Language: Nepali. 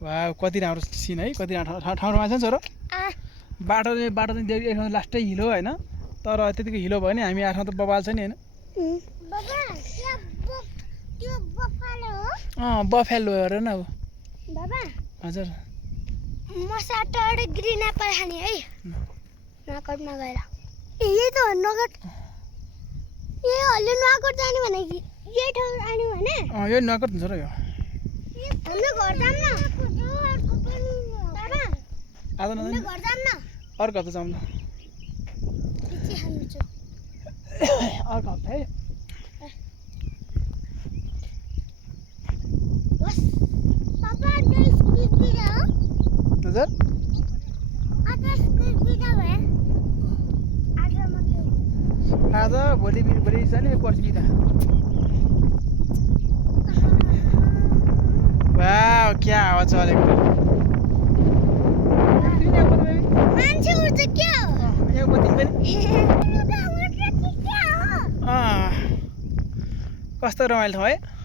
वाह कति राम्रो सिन है कति राम्रो ठाउँमा छ नि छोरो बाटो चाहिँ एक ठाउँ लास्टै हिलो होइन तर त्यतिको हिलो भयो नि हामी आफ्नो त बबाल छ नि होइन बफेलो हेर न अब हजुर म सटरडे ग्रीन एप्पल खाने है नगरमा गएर यही त हो नगद ए अलि नगद जाने भने कि यही ठाउँ आने भने यो नगद हुन्छ र यो हाम्रो घर जाम न बाबा आज हाम्रो घर जाम न अर्को हप्ता जाउँ न पिछे खानु छु अर्को हप्ता है बस पापा दे स्कुल दिया हजुर आज स्कुल दिया भए आज मात्रै आज भोलि छ नि पर्सि बिदा वाह क्या हावा चलेको मान्छे उड्छ के हो यो कति पनि कस्तो रमाइलो ठाउँ है